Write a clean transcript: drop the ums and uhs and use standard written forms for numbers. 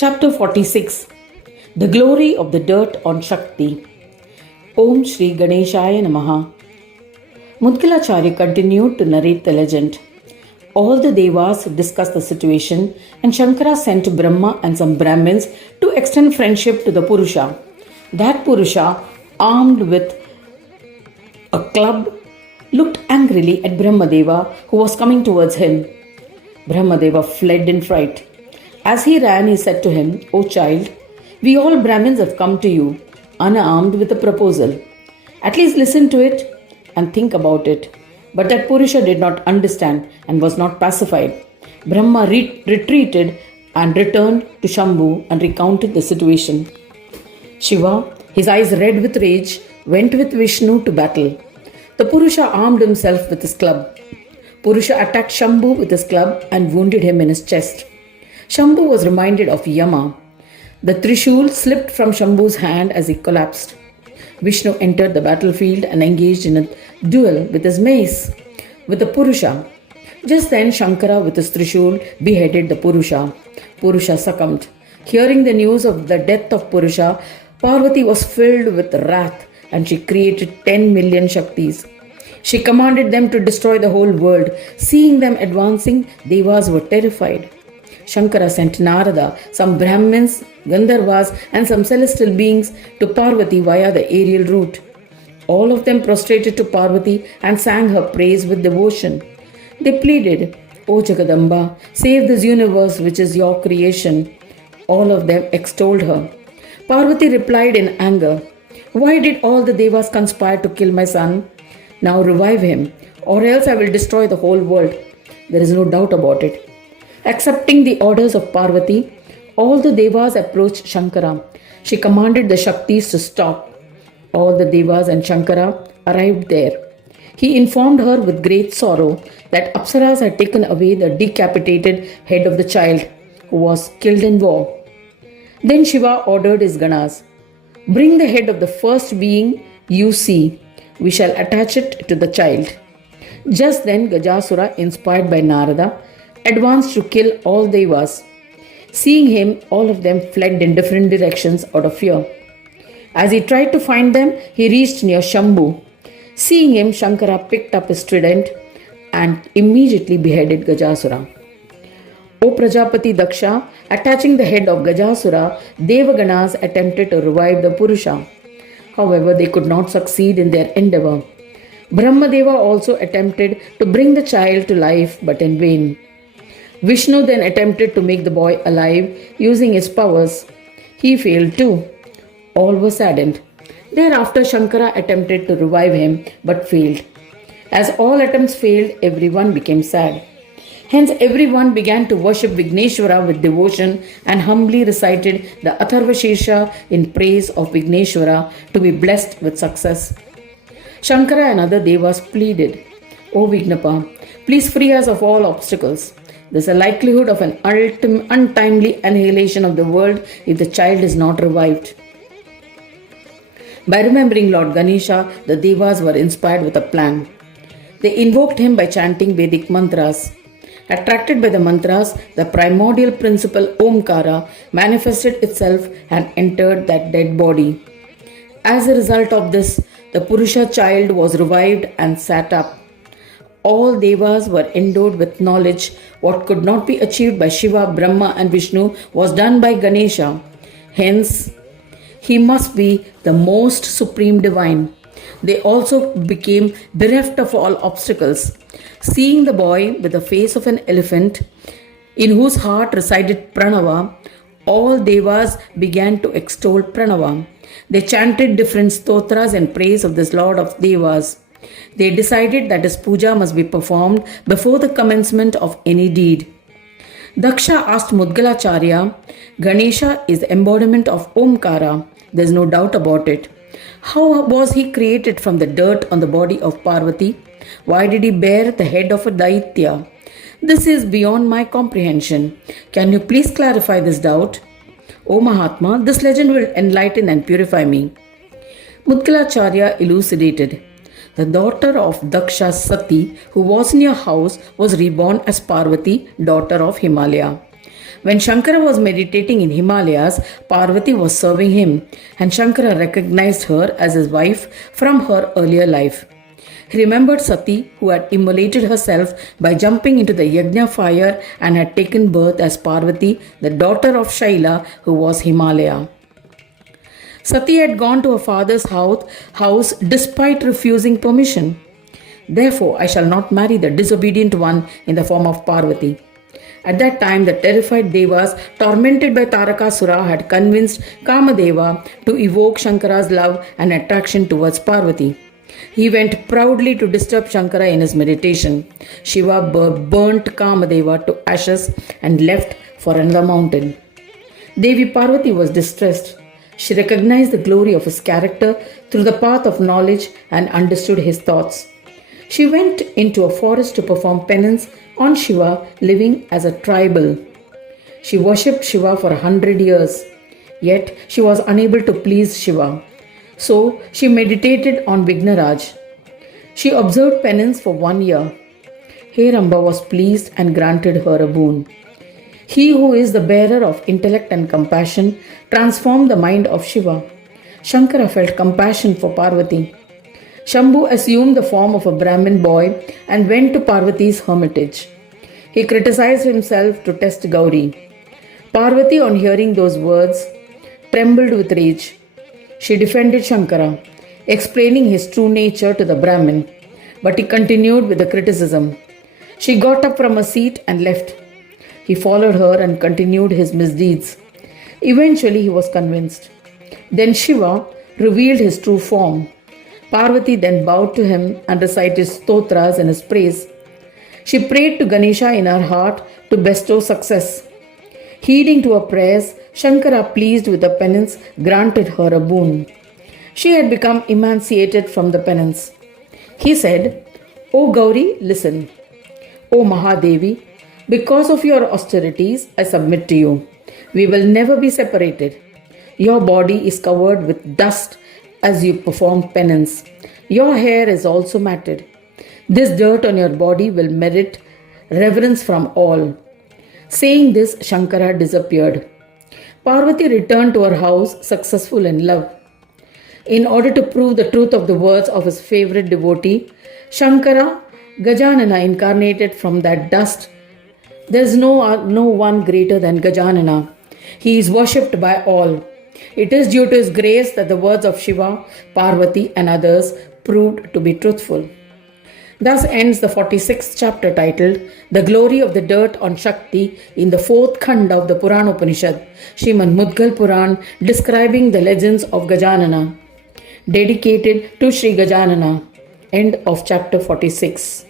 Chapter 46. The Glory of the Dirt on Shakti. Om Shri Ganeshaya Namaha. Mudgalacharya continued to narrate the legend. All the Devas discussed the situation, and Shankara sent Brahma and some Brahmins to extend friendship to the Purusha. That Purusha, armed with a club, looked angrily at Brahmadeva, who was coming towards him. Brahmadeva fled in fright. As he ran, he said to him, "O child, we all Brahmins have come to you, unarmed, with a proposal. At least listen to it and think about it." But that Purusha did not understand and was not pacified. Brahma retreated and returned to Shambhu and recounted the situation. Shiva, his eyes red with rage, went with Vishnu to battle. The Purusha armed himself with his club. Purusha attacked Shambhu with his club and wounded him in his chest. Shambhu was reminded of Yama. The Trishul slipped from Shambhu's hand as he collapsed. Vishnu entered the battlefield and engaged in a duel with his mace with the Purusha. Just then Shankara with his Trishul beheaded the Purusha. Purusha succumbed. Hearing the news of the death of Purusha, Parvati was filled with wrath and she created 10 million Shaktis. She commanded them to destroy the whole world. Seeing them advancing, Devas were terrified. Shankara sent Narada, some Brahmins, Gandharvas, and some celestial beings to Parvati via the aerial route. All of them prostrated to Parvati and sang her praise with devotion. They pleaded, "O Jagadamba, save this universe which is your creation." All of them extolled her. Parvati replied in anger, "Why did all the Devas conspire to kill my son? Now revive him, or else I will destroy the whole world. There is no doubt about it." Accepting the orders of Parvati, all the Devas approached Shankara. She commanded the Shaktis to stop. All the Devas and Shankara arrived there. He informed her with great sorrow that Apsaras had taken away the decapitated head of the child who was killed in war. Then Shiva ordered his Ganas, "Bring the head of the first being you see. We shall attach it to the child." Just then Gajasura, inspired by Narada, advanced to kill all Devas. Seeing him, all of them fled in different directions out of fear. As he tried to find them, he reached near Shambhu. Seeing him, Shankara picked up his trident and immediately beheaded Gajasura. O Prajapati Daksha, attaching the head of Gajasura, Devaganas attempted to revive the Purusha. However, they could not succeed in their endeavor. Brahmadeva also attempted to bring the child to life, but in vain. Vishnu then attempted to make the boy alive using his powers. He failed too. All were saddened. Thereafter, Shankara attempted to revive him but failed. As all attempts failed, everyone became sad. Hence, everyone began to worship Vigneshwara with devotion and humbly recited the Atharvashirsha in praise of Vigneshwara to be blessed with success. Shankara and other Devas pleaded, "O Vignapa, please free us of all obstacles. There is a likelihood of an untimely annihilation of the world if the child is not revived." By remembering Lord Ganesha, the Devas were inspired with a plan. They invoked him by chanting Vedic mantras. Attracted by the mantras, the primordial principle Omkara manifested itself and entered that dead body. As a result of this, the Purusha child was revived and sat up. All Devas were endowed with knowledge. What could not be achieved by Shiva, Brahma, and Vishnu was done by Ganesha. Hence, he must be the most supreme divine. They also became bereft of all obstacles. Seeing the boy with the face of an elephant, in whose heart resided Pranava, all Devas began to extol Pranava. They chanted different stotras in praise of this Lord of Devas. They decided that his puja must be performed before the commencement of any deed. Daksha asked Mudgalacharya, "Ganesha is the embodiment of Omkara. There is no doubt about it. How was he created from the dirt on the body of Parvati? Why did he bear the head of a Daitya? This is beyond my comprehension. Can you please clarify this doubt? O Mahatma, this legend will enlighten and purify me." Mudgalacharya elucidated. The daughter of Daksha Sati, who was in your house, was reborn as Parvati, daughter of Himalaya. When Shankara was meditating in Himalayas, Parvati was serving him, and Shankara recognized her as his wife from her earlier life. He remembered Sati, who had immolated herself by jumping into the Yajna fire and had taken birth as Parvati, the daughter of Shaila, who was Himalaya. Sati had gone to her father's house despite refusing permission. Therefore, I shall not marry the disobedient one in the form of Parvati. At that time, the terrified Devas, tormented by Tarakasura, had convinced Kamadeva to evoke Shankara's love and attraction towards Parvati. He went proudly to disturb Shankara in his meditation. Shiva burnt Kamadeva to ashes and left for another mountain. Devi Parvati was distressed. She recognized the glory of his character through the path of knowledge and understood his thoughts. She went into a forest to perform penance on Shiva, living as a tribal. She worshipped Shiva for 100 years, yet she was unable to please Shiva. So she meditated on Vignaraj. She observed penance for 1 year. Heramba was pleased and granted her a boon. He who is the bearer of intellect and compassion transformed the mind of Shiva. Shankara felt compassion for Parvati. Shambhu assumed the form of a Brahmin boy and went to Parvati's hermitage. He criticized himself to test Gauri. Parvati, on hearing those words, trembled with rage. She defended Shankara, explaining his true nature to the Brahmin, but he continued with the criticism. She got up from her seat and left. He followed her and continued his misdeeds. Eventually, he was convinced. Then Shiva revealed his true form. Parvati then bowed to him and recited stotras in his praise. She prayed to Ganesha in her heart to bestow success. Heeding to her prayers, Shankara, pleased with the penance, granted her a boon. She had become emancipated from the penance. He said, "O Gauri, listen. O Mahadevi, because of your austerities, I submit to you. We will never be separated. Your body is covered with dust as you perform penance. Your hair is also matted. This dirt on your body will merit reverence from all." Saying this, Shankara disappeared. Parvati returned to her house successful in love. In order to prove the truth of the words of his favorite devotee, Shankara, Gajanana, incarnated from that dust. There is no one greater than Gajanana. He is worshipped by all. It is due to his grace that the words of Shiva, Parvati, and others proved to be truthful. Thus ends the 46th chapter titled The Glory of the Dirt on Shakti in the 4th Khanda of the Purana Upanishad, Srimad Mudgal Puran, describing the legends of Gajanana. Dedicated to Sri Gajanana. End of chapter 46.